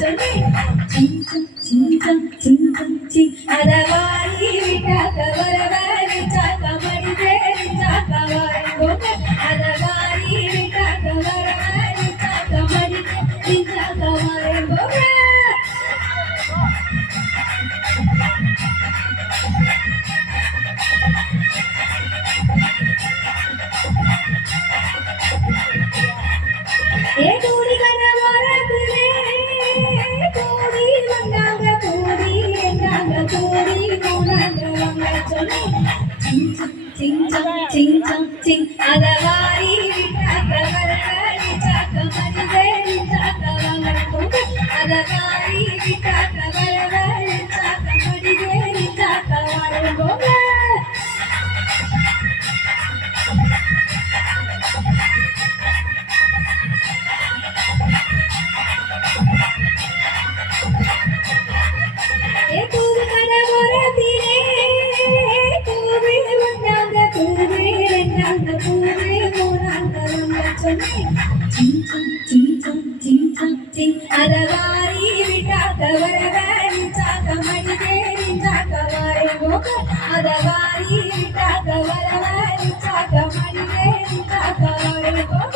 சொல்லி அதவாரி விட்டாக்க வரவாரி சாக்க மடிதேரி சாக்க வாருங்க அதவாரி விட்டாக்க வரவாரி சாக்க மடிதேரி சாக்க வாருங்க ஏ கூடி கண்ண வரதுலே கூடி வந்தாங்க கூடி எங்காங்க கூடி போனாங்க அவங்க சொல்லி சிங் அதவாரி விட்டாக்க வரவாரி சாக்க மடிதேரி சாக்க வாருங்க அதவாரி விட்டாக்க வரவாரி சாக்க மடிதேரி சாக்க வாருங்க கூவி கடவுரத்திலே கூவி வந்தாங்க கூவி ரெண்டாங்க கூவி மூணாங்க வந்த சொல்லி அதவாரி விட்டாக்க வரவாரி சாக்க மடிதேரி சாக்க வாருங்க அதவாரி விட்டாக்க வரவாரி சாக்க மடிதேரி சாக்க வாருங்க